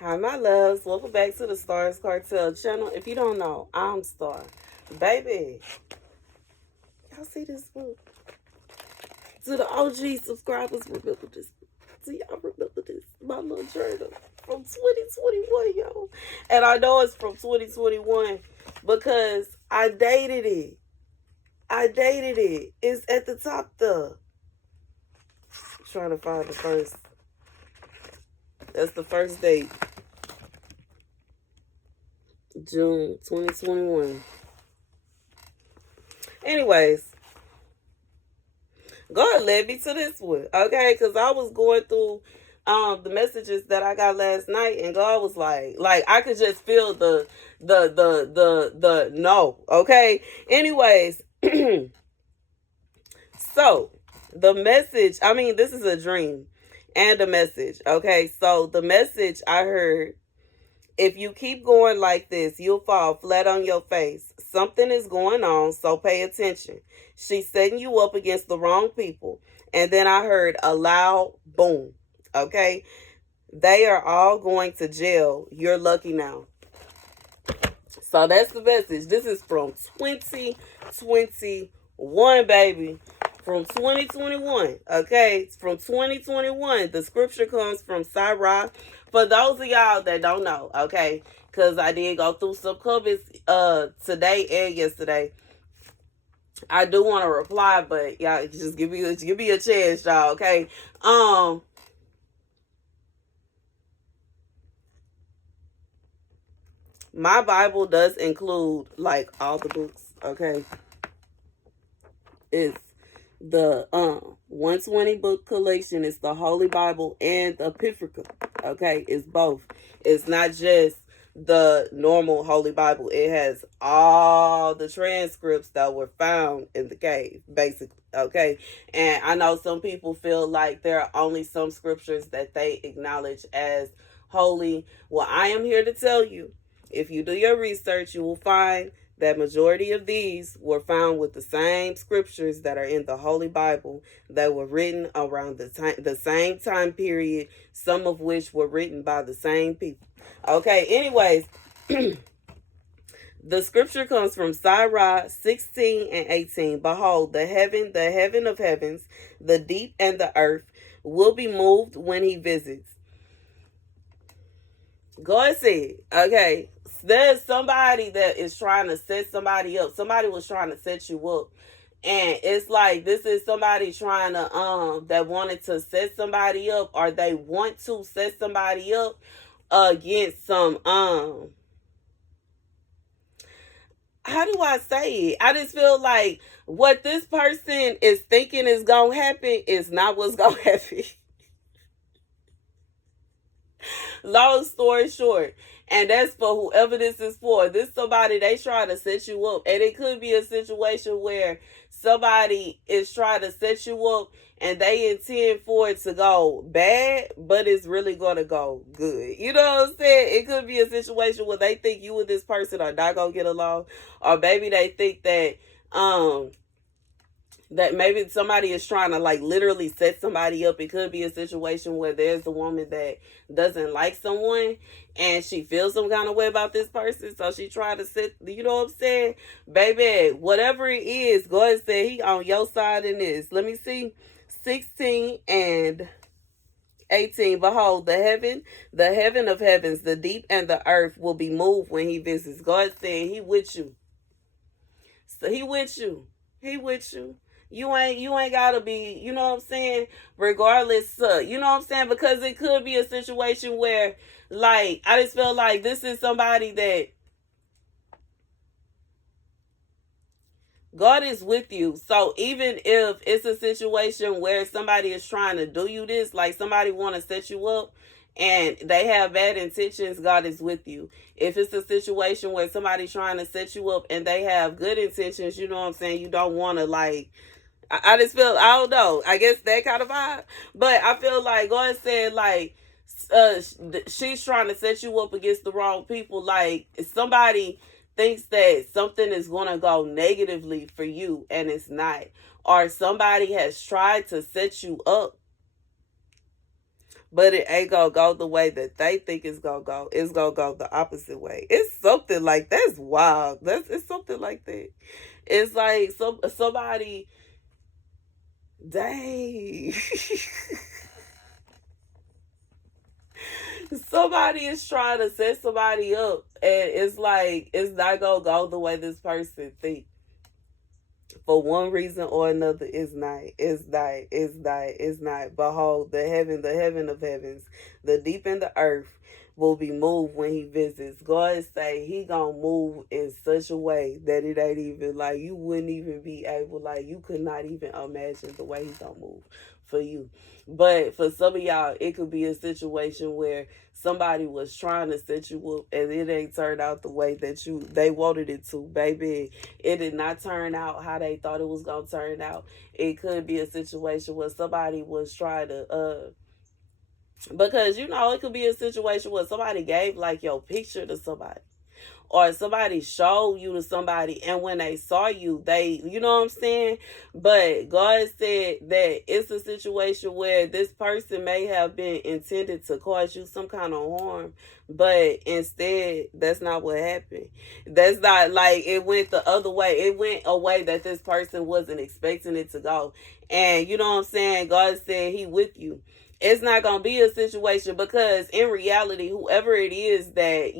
Hi, my loves. Welcome back to the Starscartel channel. If you don't know, I'm Star. Baby, y'all see this book? To the OG subscribers, remember this. Do y'all remember this? My little journal from 2021, y'all. And I know it's from 2021 because I dated it. It's at the top though. Trying to find the first. That's the first date. June 2021. Anyways, God led me to this one, okay? Because I was going through the messages that I got last night, and God was like I could just feel the no, okay? Anyways, so the message, I mean, this is a dream and a message, okay? So the message I heard: if you keep going like this, you'll fall flat on your face. Something is going on, so pay attention. She's setting you up against the wrong people. And then I heard a loud boom. Okay? They are all going to jail. You're lucky now. So that's the message. This is from 2021, baby. From 2021. Okay? It's from 2021. The scripture comes from Sirach. For those of y'all that don't know, okay, because I did go through some comments today and yesterday. I do want to reply, but y'all just give me a chance, y'all, okay? My Bible does include like all the books, okay? It's the 120 book collection. It's the Holy Bible and the Apocrypha. Okay, it's both. It's not just the normal Holy Bible. It has all the transcripts that were found in the cave, basically. Okay, and I know some people feel like there are only some scriptures that they acknowledge as holy. Well, I am here to tell you, if you do your research, you will find that majority of these were found with the same scriptures that are in the Holy Bible that were written around the same time period, some of which were written by the same people. Okay, anyways, the scripture comes from Sirach 16 and 18. Behold, the heaven of heavens, the deep and the earth will be moved when he visits. God said, okay, there's somebody that is trying to set somebody up. Somebody was trying to set you up. And it's like this is somebody trying to that wanted to set somebody up, or they want to set somebody up against some how do I say it? I just feel like what this person is thinking is gonna happen is not what's gonna happen. Long story short, and that's for whoever this is for. This somebody, they try to set you up, and it could be a situation where somebody is trying to set you up and they intend for it to go bad, but it's really gonna go good. You know what I'm saying? It could be a situation where they think you and this person are not gonna get along, or maybe they think that maybe somebody is trying to like literally set somebody up. It could be a situation where there's a woman that doesn't like someone and she feels some kind of way about this person, so she tried to set, you know what I'm saying? Baby, whatever it is, God said he on your side in this. Let me see. 16 and 18. Behold, the heaven of heavens, the deep and the earth will be moved when he visits. God said he with you. So he with you. He with you. You ain't gotta be, you know what I'm saying, regardless, you know what I'm saying, because it could be a situation where, like, I just feel like this is somebody that God is with you. So even if it's a situation where somebody is trying to do you this, like somebody want to set you up and they have bad intentions, God is with you. If it's a situation where somebody's trying to set you up and they have good intentions, you know what I'm saying, you don't want to like, I just feel, I don't know, I guess that kind of vibe. But I feel like God said, like, she's trying to set you up against the wrong people. Like, somebody thinks that something is going to go negatively for you and it's not. Or somebody has tried to set you up but it ain't gonna go the way that they think it's gonna go. It's gonna go the opposite way. It's something like that's wild. It's something like that. It's like somebody, dang. Somebody is trying to set somebody up, and it's like it's not gonna go the way this person thinks. For one reason or another, it's not. It's not. It's not. It's not. Behold, the heaven of heavens, the deep in the earth will be moved when he visits. God say he gonna move in such a way that it ain't even like you wouldn't even be able, like you could not even imagine the way he gonna move for you. But for some of y'all, it could be a situation where somebody was trying to set you up and it ain't turned out the way that they wanted it to, baby. It did not turn out how they thought it was gonna turn out. It could be a situation where somebody was trying to because it could be a situation where somebody gave like your picture to somebody, or somebody showed you to somebody, and when they saw you, they, you know what I'm saying? But God said that it's a situation where this person may have been intended to cause you some kind of harm, but instead that's not what happened. That's not, like, it went the other way. It went a way that this person wasn't expecting it to go. And you know what I'm saying? God said he with you. It's not gonna be a situation, because in reality, whoever it is that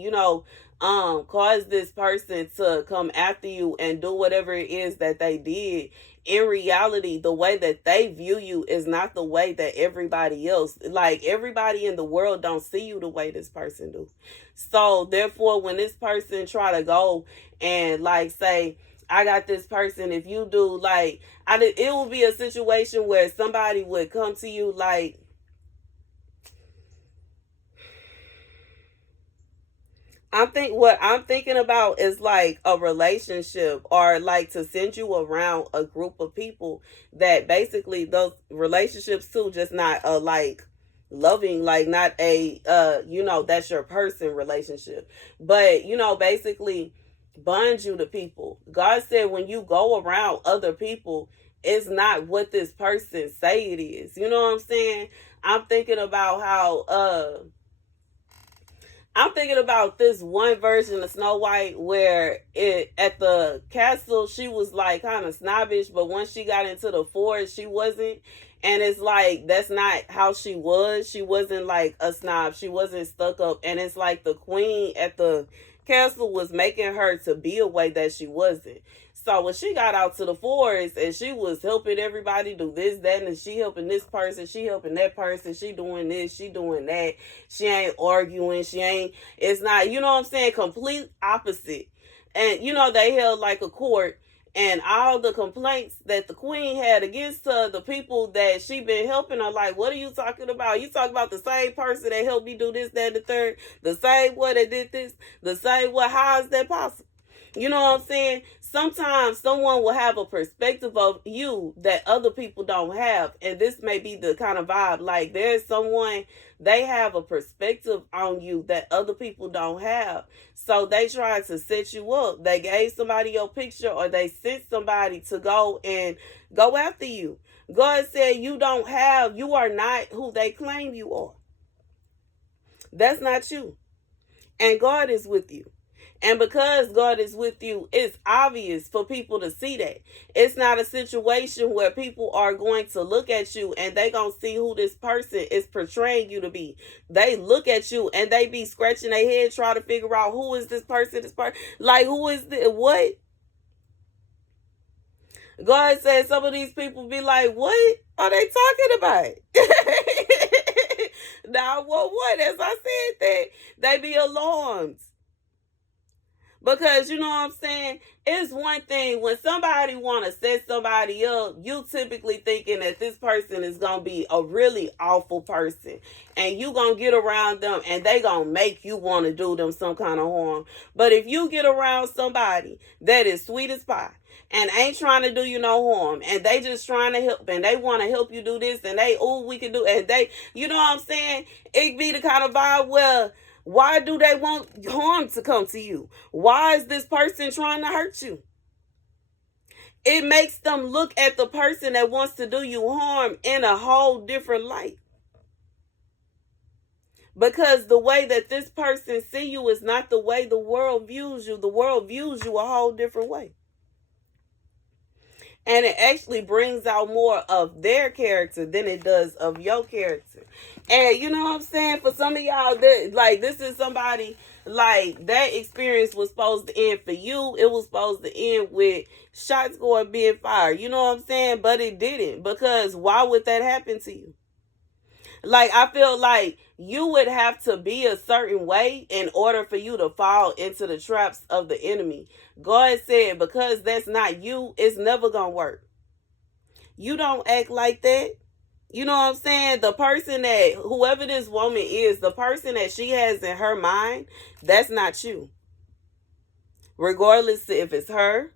cause this person to come after you and do whatever it is that they did, in reality, the way that they view you is not the way that everybody else, like everybody in the world don't see you the way this person do. So therefore, when this person try to go and like say, I got this person, if you do like it will be a situation where somebody would come to you like, what I'm thinking about is like a relationship, or like to send you around a group of people that basically those relationships too, just not a like loving, like not a that's your person relationship, but basically bond you to people. God said when you go around other people, it's not what this person say it is. You know what I'm saying? I'm thinking about how I'm thinking about this one version of Snow White where it at the castle she was like kind of snobbish, but once she got into the forest she wasn't. And it's like that's not how she was. She wasn't like a snob. She wasn't stuck up. And it's like the queen at the castle was making her to be a way that she wasn't. So when she got out to the forest and she was helping everybody do this, that, and she helping this person, she helping that person, she doing this, she doing that. She ain't arguing. She ain't, it's not, you know what I'm saying? Complete opposite. And, they held like a court, and all the complaints that the queen had against her, the people that she been helping are like, what are you talking about? You talking about the same person that helped me do this, that, and the third, the same one that did this, the same one. How is that possible? You know what I'm saying? Sometimes someone will have a perspective of you that other people don't have. And this may be the kind of vibe. Like there's someone, they have a perspective on you that other people don't have. So they tried to set you up. They gave somebody your picture, or they sent somebody to go and go after you. God said you are not who they claim you are. That's not you. And God is with you. And because God is with you, it's obvious for people to see that. It's not a situation where people are going to look at you and they going to see who this person is portraying you to be. They look at you and they be scratching their head trying to figure out who is this person, like who is this, what? God said some of these people be like, what are they talking about? Now, what? As I said that, they be alarmed. Because you know what I'm saying? It's one thing when somebody want to set somebody up, you typically thinking that this person is going to be a really awful person. And you going to get around them and they going to make you want to do them some kind of harm. But if you get around somebody that is sweet as pie and ain't trying to do you no harm, and they just trying to help, and they want to help you do this, and we can do, and they, you know what I'm saying? It be the kind of vibe where, why do they want harm to come to you? Why is this person trying to hurt you? It makes them look at the person that wants to do you harm in a whole different light. Because the way that this person see you is not the way the world views you. The world views you a whole different way. And it actually brings out more of their character than it does of your character. And you know what I'm saying? For some of y'all, this is somebody, like, that experience was supposed to end for you. It was supposed to end with shots going being fired. You know what I'm saying? But it didn't. Because why would that happen to you? Like, I feel like you would have to be a certain way in order for you to fall into the traps of the enemy. God said, because that's not you, it's never going to work. You don't act like that. You know what I'm saying? The person that, whoever this woman is, the person that she has in her mind, that's not you. Regardless if it's her,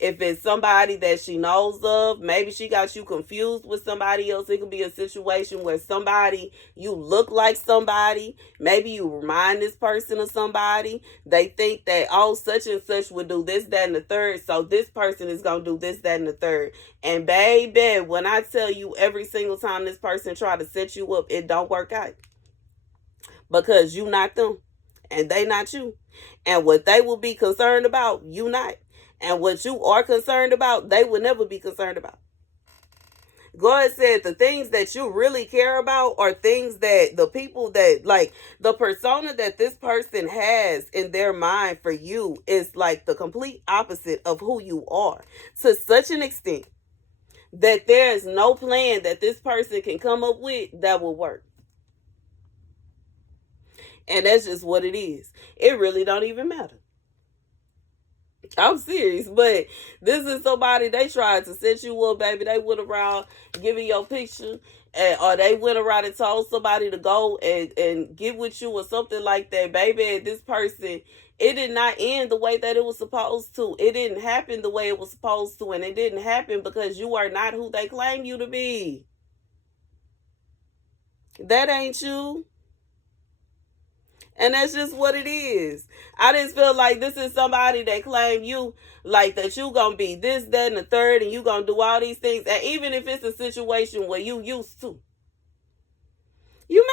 if it's somebody that she knows of, maybe she got you confused with somebody else. It could be a situation where somebody, you look like somebody. Maybe you remind this person of somebody. They think that, oh, such and such would do this, that, and the third. So this person is going to do this, that, and the third. And baby, when I tell you every single time this person try to set you up, it don't work out. Because you not them. And they not you. And what they will be concerned about, you not. And what you are concerned about, they will never be concerned about. God said the things that you really care about are things that the people that, like, the persona that this person has in their mind for you is like the complete opposite of who you are. To such an extent that there is no plan that this person can come up with that will work. And that's just what it is. It really don't even matter. I'm serious, but this is somebody, they tried to set you up, baby. They went around giving your picture, or they went around and told somebody to go and get with you or something like that, baby. This person, it did not end the way that it was supposed to. It didn't happen the way it was supposed to, and it didn't happen because you are not who they claim you to be. That ain't you. And that's just what it is. I just feel like this is somebody that claim you, like that you gonna be this, that, and the third, and you gonna do all these things. And even if it's a situation where you used to. You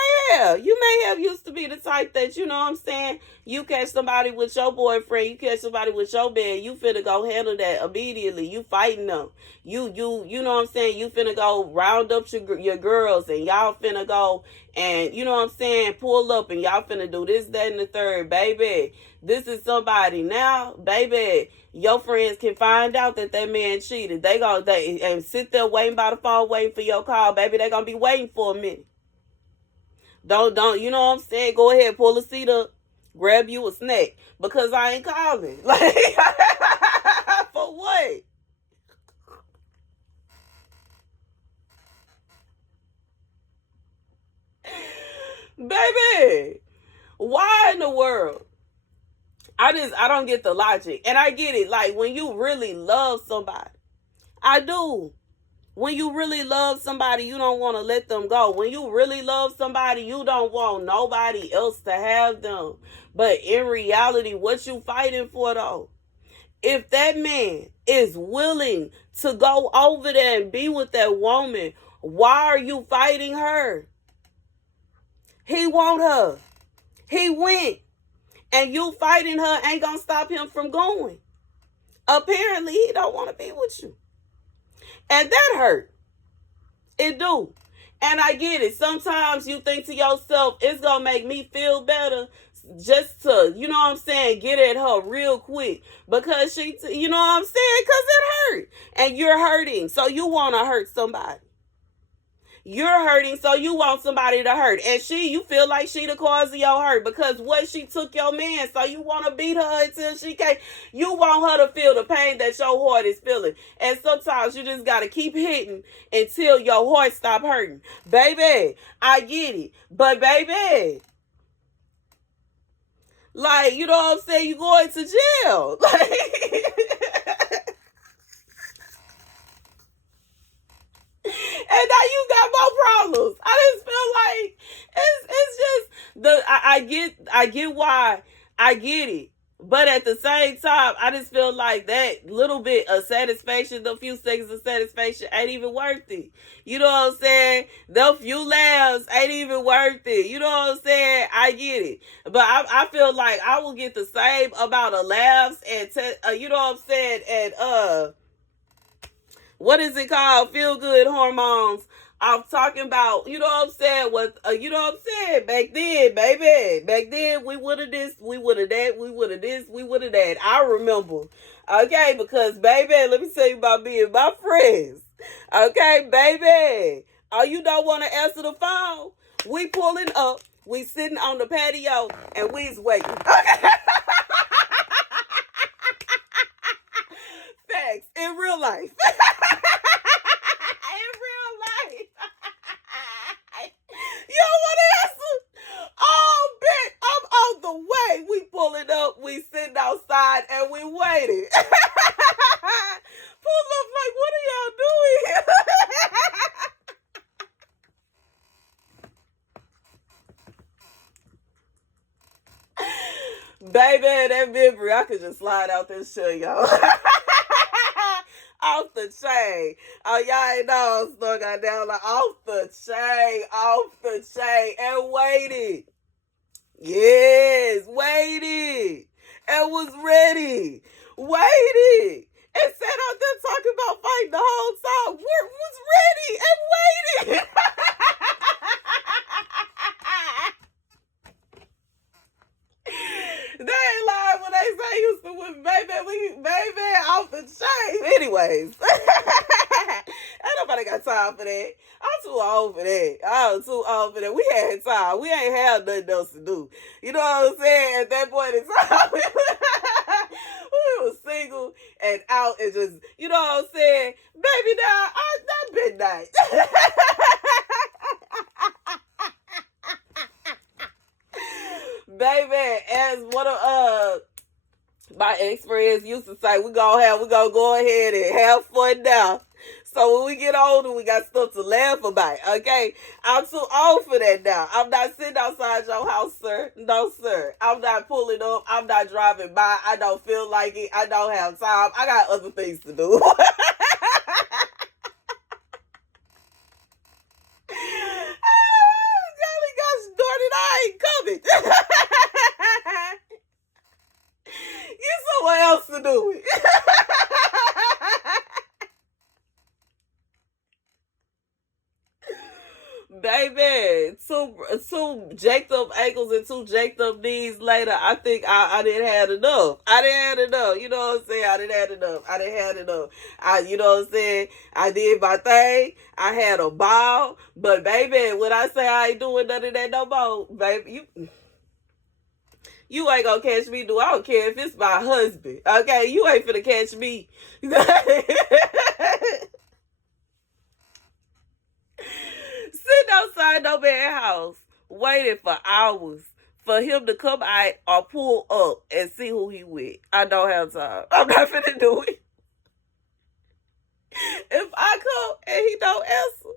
may have used to be the type that, you know what I'm saying, you catch somebody with your boyfriend, you catch somebody with your bed, you finna go handle that immediately. You fighting them. You know what I'm saying, you finna go round up your girls, and y'all finna go and, you know what I'm saying, pull up, and y'all finna do this, that, and the third. Baby, this is somebody now, baby, your friends can find out that man cheated. They and sit there waiting by the phone, waiting for your call. Baby, they gonna be waiting for a minute. Don't, you know what I'm saying? Go ahead, pull a seat up, grab you a snack, because I ain't calling. Like, for what? Baby, why in the world? I don't get the logic. And I get it. Like, when you really love somebody, I do. When you really love somebody, you don't want to let them go. When you really love somebody, you don't want nobody else to have them. But in reality, what you fighting for, though? If that man is willing to go over there and be with that woman, why are you fighting her? He want her. He went. And you fighting her ain't going to stop him from going. Apparently, he don't want to be with you. And that hurt. It do. And I get it. Sometimes you think to yourself, it's going to make me feel better just to, you know what I'm saying, get at her real quick. Because she, you know what I'm saying? Because it hurt. And you're hurting. So you want to hurt somebody. You're hurting, so you want somebody to hurt. And you feel like she the cause of your hurt because what, she took your man, so you want to beat her until she can't. You want her to feel the pain that your heart is feeling. And sometimes you just got to keep hitting until your heart stop hurting. Baby, I get it. But baby, like, you know what I'm saying, you going to jail. Like, and now you got more problems. I just feel like it's just I get why. I get it. But at the same time, I just feel like that little bit of satisfaction, the few seconds of satisfaction ain't even worth it. You know what I'm saying? The few laughs ain't even worth it. You know what I'm saying? I get it. But I feel like I will get the same amount of laughs and, you know what I'm saying? And, what is it called? Feel good hormones. I'm talking about, you know what I'm saying? What you know what I'm saying? Back then, baby. Back then, we would have this, we would have that, we would have this, we would have that. I remember. Okay, because baby, let me tell you about me and my friends. Okay, baby. Oh, you don't want to answer the phone? We pulling up. We sitting on the patio and we's waiting. Okay. Facts in real life. In real life. You don't want to answer? Oh, bitch, I'm on the way. We pulling up, we sitting outside, and we waiting. Pull up like, what are y'all doing here? Baby, that memory, I could just slide out this shit, y'all. Off the chain. Oh, y'all ain't know I'm stuck out down like off the chain, and waited. Yes, waited. And was ready. Waited. And sat out there talking about fighting the whole time. Was ready and waited. They ain't lying when they say Houston was baby off the chain. Anyways, ain't nobody got time for that. I'm too old for that. I'm too old for that. We had time. We ain't had nothing else to do. You know what I'm saying? At that point in time, we was single and out and just, you know what I'm saying? Baby, now, that midnight. Baby, as one of my ex friends used to say, we gonna go ahead and have fun now. So when we get older, we got stuff to laugh about. Okay, I'm too old for that now. I'm not sitting outside your house, sir. No, sir. I'm not pulling up. I'm not driving by. I don't feel like it. I don't have time. I got other things to do. Golly gosh darn it, I ain't coming. Get someone else to do it. Baby, two jacked up ankles and two jacked up knees later, I think I didn't have enough. I didn't have enough. You know what I'm saying? I didn't have enough. I didn't have enough. You know what I'm saying? I did my thing. I had a ball. But baby, when I say I ain't doing none of that no more, baby, you ain't gonna catch me, do I don't care if it's my husband. Okay, you ain't finna catch me. Sitting outside no man house, waiting for hours for him to come out or pull up and see who he with. I don't have time. I'm not finna do it. If I come and he don't answer,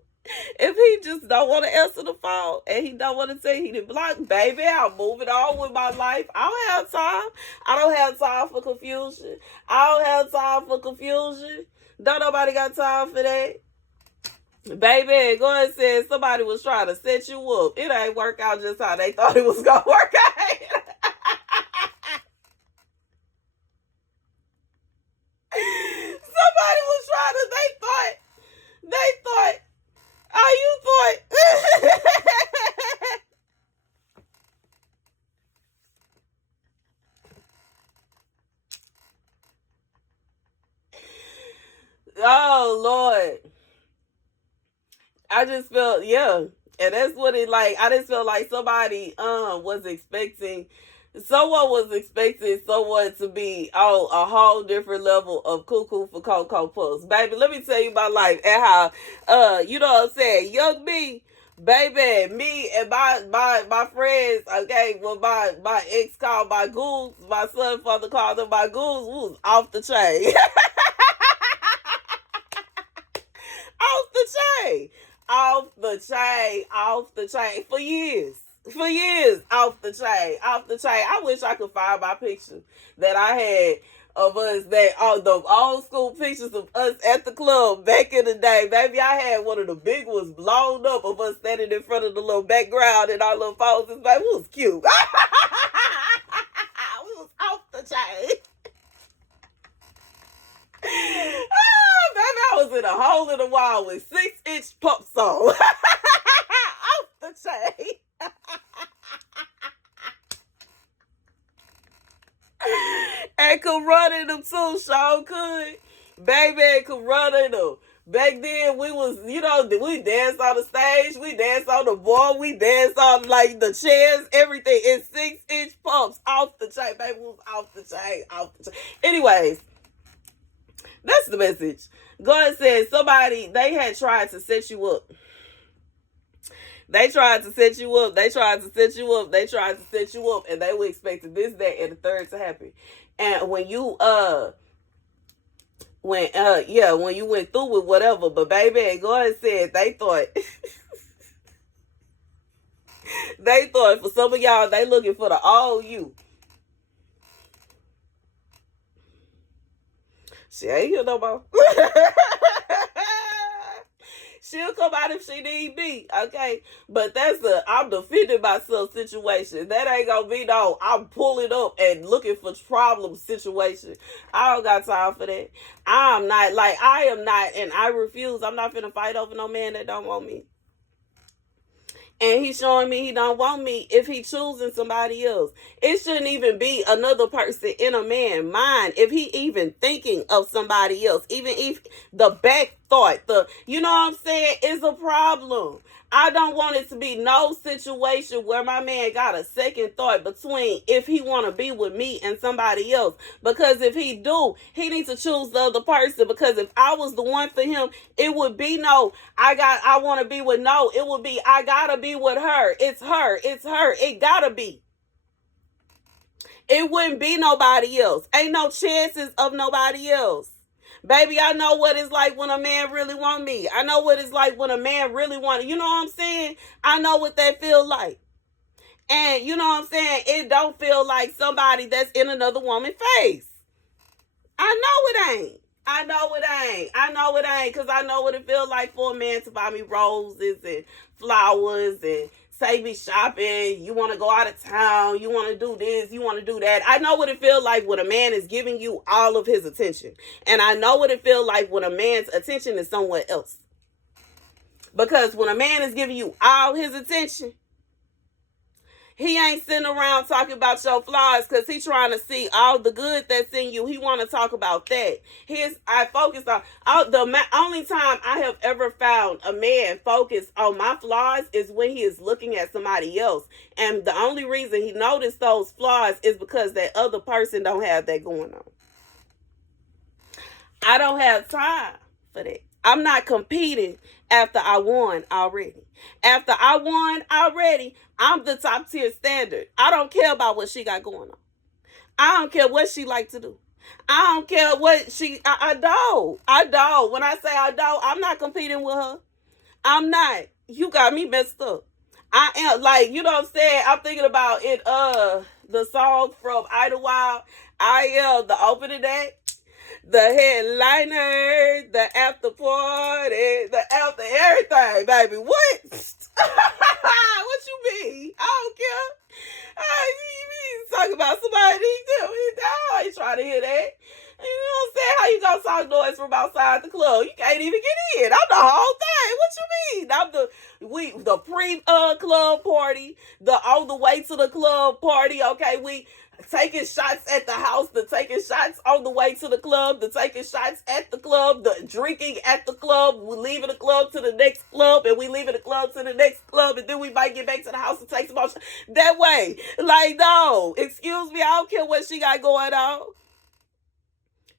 if he just don't want to answer the phone and he don't want to say he didn't block, baby, I'm moving on with my life. I don't have time. I don't have time for confusion. I don't have time for confusion. Don't nobody got time for that. Baby, go ahead and say somebody was trying to set you up. It ain't work out just how they thought it was going to work out. Somebody was trying to, they thought, oh, you thought. Oh, Lord. I just felt, yeah. And that's what it like. I just felt like somebody was expecting, someone was expecting someone to be on a whole different level of cuckoo for Cocoa Puffs. Baby, let me tell you my life and how you know what I'm saying, young me, baby, me and my friends, okay, well my ex called my goons, my son father called them my goons, was off the chain. Off the chain. Off the chain. Off the chain. For years. For years, off the chain, off the chain. I wish I could find my picture that I had of us, that all the old school pictures of us at the club back in the day. Baby, I had one of the big ones blown up of us standing in front of the little background and our little poses. Baby, we was cute. We was off the chain. Oh, baby, I was in a hole in the wall with 6-inch pups on. Off the chain. And could run in them too, Sean could. Baby, could run in them. Back then, we was, we danced on the stage, we danced on the board, we danced on, like, the chairs, everything. In 6-inch pumps, off the chain. Baby, we was off the chain, off the chain. Anyways, that's the message. God said they had tried to set you up. They tried to set you up. They tried to set you up. They tried to set you up. And they were expecting this, that, and the third to happen. And when you went through with whatever, but baby, God said they thought for some of y'all, they looking for the old you. She ain't here no more. She'll come out if she need be, okay? But that's I'm defending myself situation. That ain't gonna be no, I'm pulling up and looking for problem situation. I don't got time for that. I am not, and I refuse. I'm not finna fight over no man that don't want me. And he's showing me he don't want me if he choosing somebody else. It shouldn't even be another person in a man's mind if he even thinking of somebody else. Even if the back thought, you know what I'm saying, is a problem. I don't want it to be no situation where my man got a second thought between if he want to be with me and somebody else. Because if he do, he needs to choose the other person. Because if I was the one for him, it would be no, I want to be with no. It would be, I gotta be with her. It's her. It's her. It gotta be. It wouldn't be nobody else. Ain't no chances of nobody else. Baby, I know what it's like when a man really want me. I know what it's like when a man really want, you know what I'm saying? I know what that feel like. And you know what I'm saying? It don't feel like somebody that's in another woman's face. I know it ain't. I know it ain't. I know it ain't, because I know what it feels like for a man to buy me roses and flowers and take me shopping. You want to go out of town. You want to do this. You want to do that. I know what it feels like when a man is giving you all of his attention. And I know what it feels like when a man's attention is somewhere else. Because when a man is giving you all his attention, he ain't sitting around talking about your flaws because he's trying to see all the good that's in you. He want to talk about that. I focus on the only time I have ever found a man focus on my flaws is when he is looking at somebody else. And the only reason he noticed those flaws is because that other person don't have that going on. I don't have time for that. I'm not competing after I won already. After I won already, I'm the top tier standard. I don't care about what she got going on. I don't care what she like to do. I don't care what I don't. When I say I don't, I'm not competing with her. I'm not. You got me messed up. I am, like, you know what I'm saying? I'm thinking about it, the song from Idlewild. I am the opening act, the headliner, the after party, the after everything, baby. What? What you mean? I don't care. You talk about somebody. I ain't trying to hear that. You know what I'm saying? How you gonna talk noise from outside the club? You can't even get in. I'm the whole thing. What you mean? I'm the pre-club party, on the way to the club party. Okay, we taking shots at the house, the taking shots on the way to the club, the taking shots at the club, the drinking at the club, we leaving the club to the next club, and we leaving the club to the next club, and then we might get back to the house and take some more shots. That way. Like, no, excuse me, I don't care what she got going on.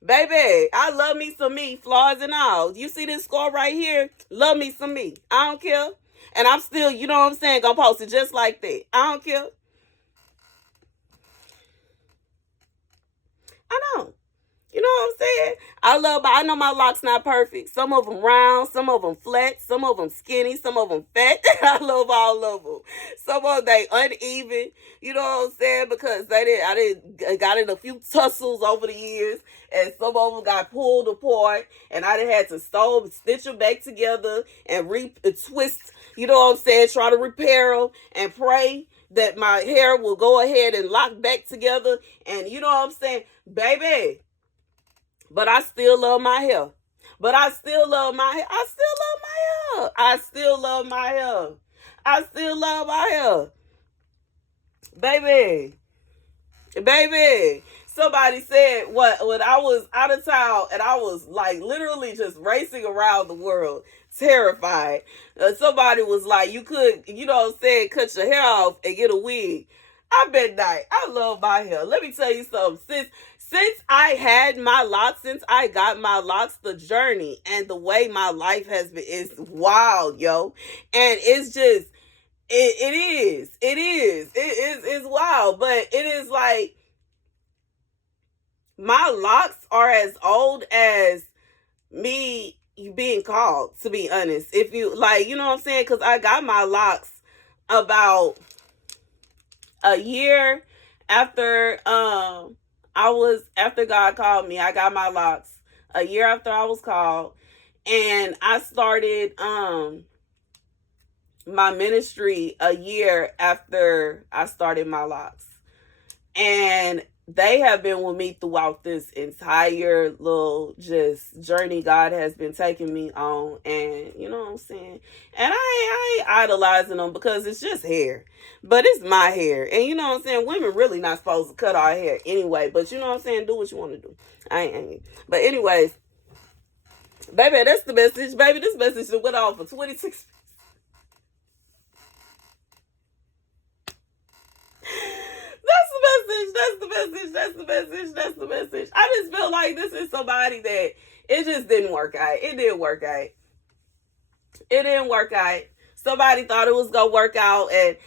Baby, I love me some me, flaws and all. You see this score right here? Love me some me. I don't care. And I'm still, you know what I'm saying, gonna post it just like that. I don't care. I don't. You know what I'm saying? I know my locks not perfect. Some of them round, some of them flat, some of them skinny, some of them fat. I love all of them. Some of them they uneven. You know what I'm saying? Because I got in a few tussles over the years, and some of them got pulled apart, and I done had to stitch them back together and twist. You know what I'm saying? Try to repair them and pray that my hair will go ahead and lock back together. And you know what I'm saying, baby. But I still love my hair. But I still love my hair. I still love my hair. I still love my hair. I still love my hair. Baby. Baby. Somebody said when I was out of town and I was like literally just racing around the world, terrified. Somebody was like, you could, you know what I'm saying, cut your hair off and get a wig. I bet not. I love my hair. Let me tell you something. Since I had my locks, since I got my locks, the journey and the way my life has been is wild, yo. And it's just, it's wild. But it is like, my locks are as old as me being called, to be honest. If you, like, you know what I'm saying? Because I got my locks about a year after, after God called me. I got my locks a year after I was called, and I started my ministry a year after I started my locks. And they have been with me throughout this entire little just journey God has been taking me on. And you know what I'm saying? And I ain't idolizing them because it's just hair. But it's my hair. And you know what I'm saying? Women really not supposed to cut our hair anyway. But you know what I'm saying? Do what you want to do. I ain't. But anyways, baby, that's the message. Baby, this message went on for 26 That's the message. I just feel like this is somebody that it just didn't work out. It didn't work out. It didn't work out. Somebody thought it was gonna work out, and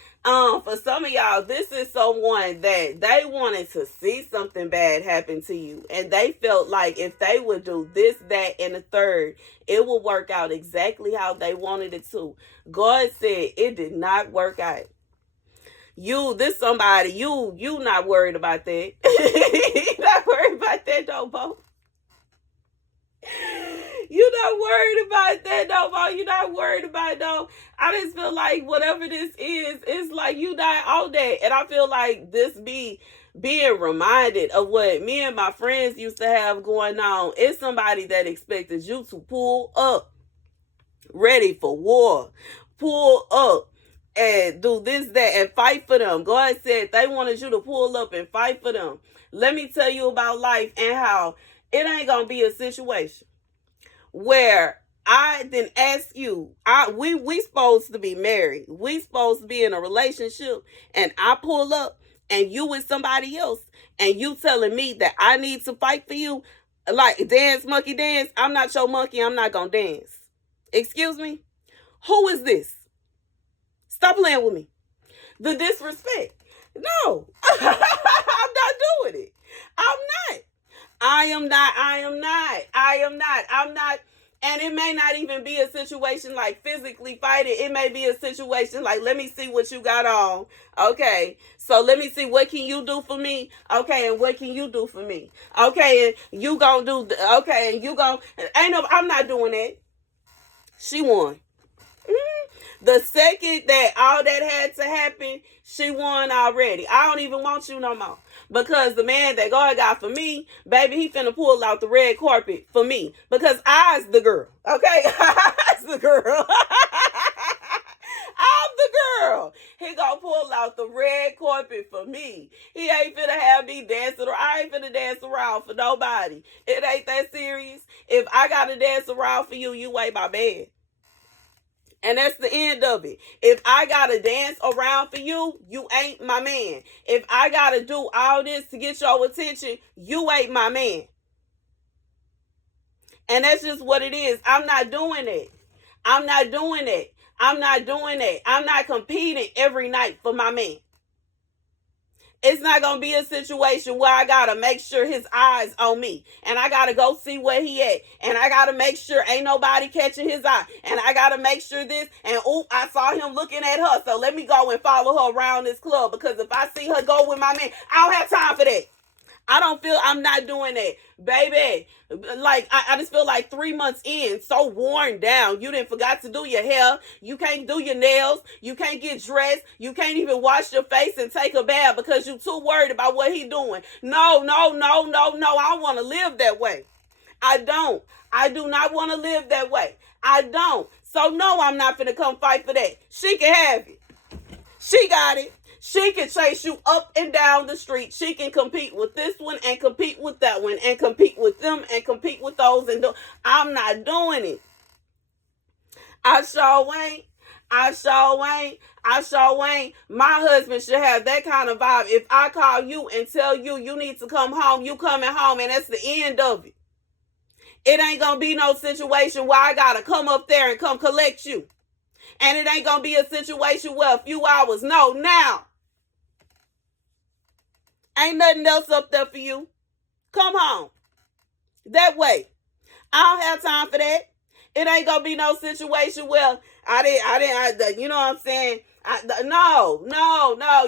for some of y'all, this is someone that they wanted to see something bad happen to you, and they felt like if they would do this, that, and the third, it will work out exactly how they wanted it to. God said it did not work out. You not worried about that. You not worried about that no more. You not worried about that no more. You not worried about no. I just feel like whatever this is, it's like you not on that. And I feel like this being reminded of what me and my friends used to have going on. It's somebody that expected you to pull up, ready for war, pull up, and do this, that, and fight for them. God said they wanted you to pull up and fight for them. Let me tell you about life and how it ain't gonna be a situation where I then ask you, we supposed to be married. We supposed to be in a relationship, and I pull up and you with somebody else, and you telling me that I need to fight for you, like dance, monkey dance. I'm not your monkey. I'm not gonna dance. Excuse me? Who is this? Stop playing with me. The disrespect. No, I'm not doing it. I'm not. I'm not. And it may not even be a situation like physically fighting. It may be a situation like, let me see what you got on. Okay. So let me see, what can you do for me? Okay. And what can you do for me? Okay. And you gonna do, okay. And you gonna, I'm not doing that. She won. The second that all that had to happen, she won already. I don't even want you no more. Because the man that God got for me, baby, he finna pull out the red carpet for me. Because I's the girl. Okay? I's the girl. I'm the girl. He gonna pull out the red carpet for me. He ain't finna have me dancing, or I ain't finna dance around for nobody. It ain't that serious. If I gotta dance around for you, you ain't my man. And that's the end of it. If I gotta dance around for you, you ain't my man. If I gotta do all this to get your attention, you ain't my man. And that's just what it is. I'm not doing it. I'm not doing it. I'm not doing it. I'm not competing every night for my man. It's not going to be a situation where I got to make sure his eyes on me. And I got to go see where he at. And I got to make sure ain't nobody catching his eye. And I got to make sure this. And I saw him looking at her. So let me go and follow her around this club. Because if I see her go with my man, I don't have time for that. I'm not doing that. Baby, like, I just feel like 3 months in, so worn down. You didn't forgot to do your hair. You can't do your nails. You can't get dressed. You can't even wash your face and take a bath because you're too worried about what he doing. No. I don't want to live that way. I don't. I do not want to live that way. I don't. So no, I'm not finna come fight for that. She can have it. She got it. She can chase you up and down the street. She can compete with this one and compete with that one and compete with them and compete with those. I'm not doing it. I sure ain't. My husband should have that kind of vibe. If I call you and tell you you need to come home, you coming home, and that's the end of it. It ain't going to be no situation where I got to come up there and come collect you. And it ain't going to be a situation where a few hours. No, now. Ain't nothing else up there for you. Come home. That way. I don't have time for that. It ain't going to be no situation where you know what I'm saying? No.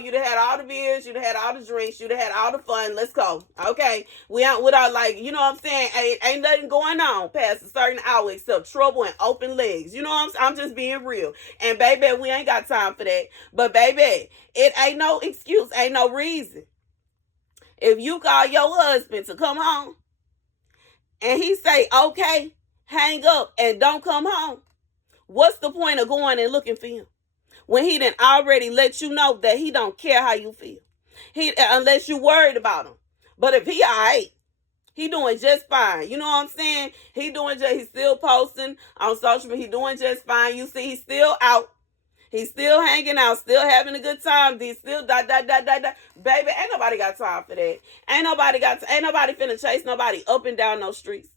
You'd have had all the beers. You'd have had all the drinks. You'd have had all the fun. Let's go. Okay. Without, like, you know what I'm saying? Ain't nothing going on past a certain hour except trouble and open legs. You know what I'm just being real. And baby, we ain't got time for that. But baby, it ain't no excuse. Ain't no reason. If you call your husband to come home and he say, okay, hang up and don't come home, what's the point of going and looking for him when he done already let you know that he don't care how you feel? Unless you worried about him. But if he all right, he doing just fine. You know what I'm saying? He's still posting on social media. He doing just fine. You see, he's still out. He's still hanging out, still having a good time. He's still Baby, ain't nobody got time for that. Ain't nobody finna chase nobody up and down those streets.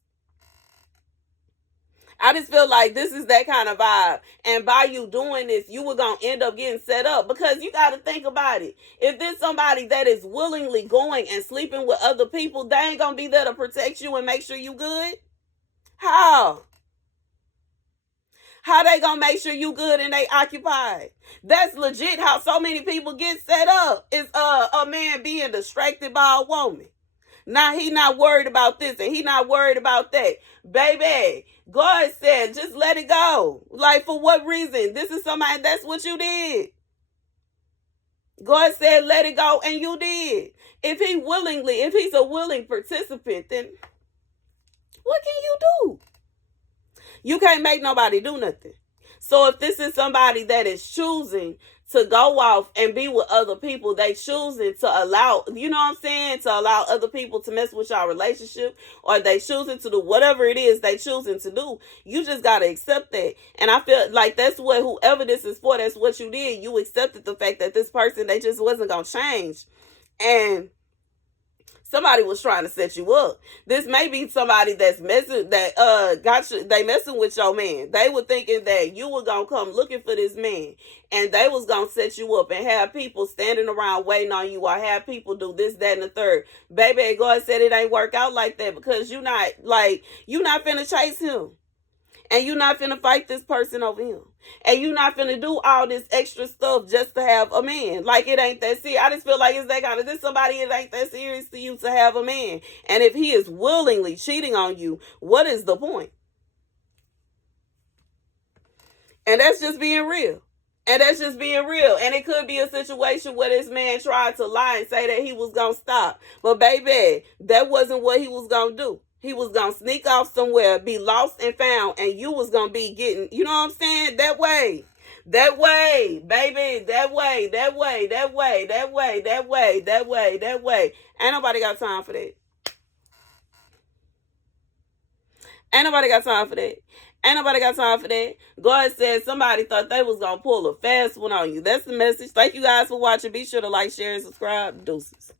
I just feel like this is that kind of vibe. And by you doing this, you were going to end up getting set up. Because you got to think about it. If there's somebody that is willingly going and sleeping with other people, they ain't going to be there to protect you and make sure you good. How? How they gonna make sure you good and they occupied? That's legit how so many people get set up. Is a man being distracted by a woman. Now he not worried about this and he not worried about that. Baby, God said just let it go. Like, for what reason? This is somebody, that's what you did. God said let it go and you did. If he's a willing participant, then what can you do? You can't make nobody do nothing. So if this is somebody that is choosing to go off and be with other people, they choosing to allow, you know what I'm saying, to allow other people to mess with your relationship, or they choosing to do whatever it is they choosing to do, you just got to accept that. And I feel like that's what, whoever this is for, that's what you did. You accepted the fact that this person, they just wasn't going to change. And somebody was trying to set you up. This may be somebody that's messing, they messing with your man. They were thinking that you were gonna come looking for this man, and they was gonna set you up and have people standing around waiting on you, or have people do this, that, and the third. Baby, God said it ain't work out like that, because you not finna chase him. And you not finna fight this person over him. And you not finna do all this extra stuff just to have a man. Like, it ain't that serious. I just feel like it's that kind of, this somebody, it ain't that serious to you to have a man. And if he is willingly cheating on you, what is the point? And that's just being real. And it could be a situation where this man tried to lie and say that he was going to stop. But baby, that wasn't what he was going to do. He was going to sneak off somewhere, be lost and found, and you was going to be getting, you know what I'm saying? That way, baby, that way. Ain't nobody got time for that. God said somebody thought they was going to pull a fast one on you. That's the message. Thank you guys for watching. Be sure to like, share, and subscribe. Deuces.